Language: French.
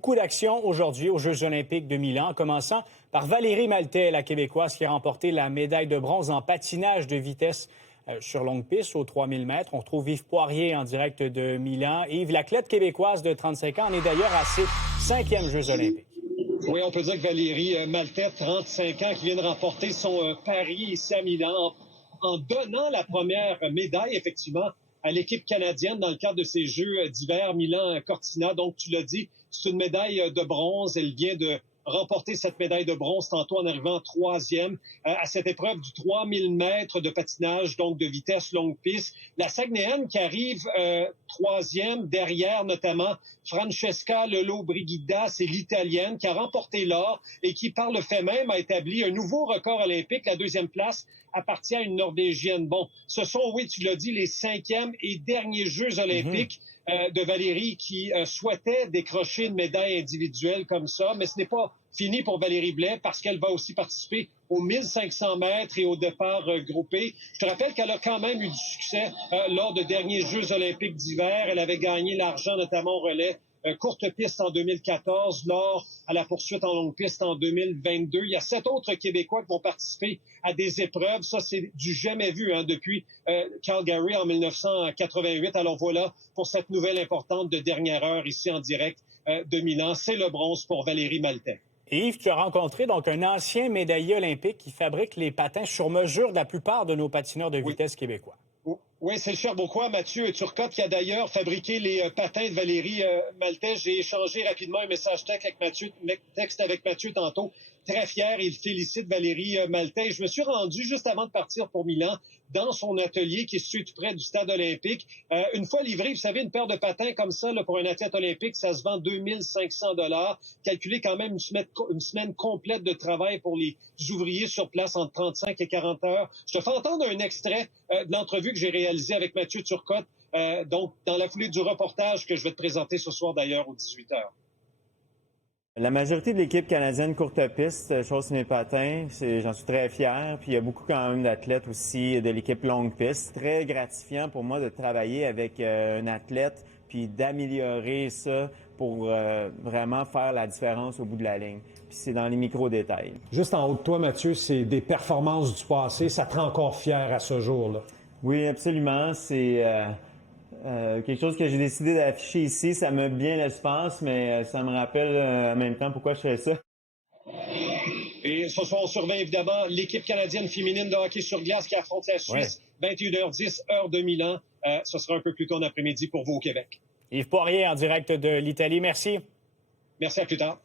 Beaucoup d'actions aujourd'hui aux Jeux olympiques de Milan, en commençant par Valérie Maltais, la Québécoise qui a remporté la médaille de bronze en patinage de vitesse sur longue piste aux 3000 mètres. On retrouve Yves Poirier en direct de Milan. Yves, l'athlète québécoise de 35 ans, en est d'ailleurs à ses 5e Jeux olympiques. Oui, on peut dire que Valérie Maltais, 35 ans, qui vient de remporter son pari ici à Milan en donnant la première médaille, effectivement, à l'équipe canadienne dans le cadre de ces Jeux d'hiver Milan-Cortina. Donc, tu l'as dit, c'est une médaille de bronze. Elle vient de remporter cette médaille de bronze tantôt en arrivant 3e à cette épreuve du 3000 mètres de patinage, donc de vitesse longue piste. La Saguenayenne qui arrive 3e, derrière notamment Francesca Lollobrigida, c'est l'Italienne qui a remporté l'or et qui, par le fait même, a établi un nouveau record olympique. La 2e place appartient à une Norvégienne. Bon, ce sont, oui, tu l'as dit, les 5e et derniers Jeux olympiques de Valérie qui souhaitait décrocher une médaille individuelle comme ça. Mais ce n'est pas fini pour Valérie Blais parce qu'elle va aussi participer aux 1500 mètres et au départ groupé. Je te rappelle qu'elle a quand même eu du succès lors de derniers Jeux olympiques d'hiver. Elle avait gagné l'argent, notamment au relais. Courte piste en 2014, l'or à la poursuite en longue piste en 2022. Il y a 7 autres Québécois qui vont participer à des épreuves. Ça, c'est du jamais vu depuis Calgary en 1988. Alors voilà pour cette nouvelle importante de dernière heure ici en direct de Milan. C'est le bronze pour Valérie Maltais. Et Yves, tu as rencontré donc un ancien médaillé olympique qui fabrique les patins sur mesure de la plupart de nos patineurs de vitesse québécois. Oui, c'est le Sherbrookeois Mathieu Turcotte qui a d'ailleurs fabriqué les patins de Valérie Maltais. J'ai échangé rapidement un message texte avec Mathieu tantôt. Très fier, il félicite Valérie Maltais. Je me suis rendu juste avant de partir pour Milan dans son atelier qui est situé tout près du stade olympique. Une fois livré, vous savez, une paire de patins comme ça là, pour un athlète olympique, ça se vend 2500 $. Calculez quand même une semaine complète de travail pour les ouvriers sur place entre 35 et 40 heures. Je te fais entendre un extrait de l'entrevue que j'ai réalisée avec Mathieu Turcotte, donc dans la foulée du reportage que je vais te présenter ce soir d'ailleurs aux 18 heures. La majorité de l'équipe canadienne courte piste chausse mes patins. J'en suis très fier. Puis il y a beaucoup quand même d'athlètes aussi de l'équipe longue piste. Très gratifiant pour moi de travailler avec un athlète puis d'améliorer ça pour vraiment faire la différence au bout de la ligne. Puis c'est dans les micro-détails. Juste en haut de toi, Mathieu, c'est des performances du passé. Ça te rend encore fier à ce jour-là? Oui, absolument. C'est quelque chose que j'ai décidé d'afficher ici. Ça me met bien l'espace, mais ça me rappelle en même temps pourquoi je fais ça. Et ce soir, on surveille évidemment l'équipe canadienne féminine de hockey sur glace qui affronte la Suisse, 21h10, heure de Milan. Ce sera un peu plus tôt en après-midi pour vous au Québec. Yves Poirier en direct de l'Italie. Merci. Merci, à plus tard.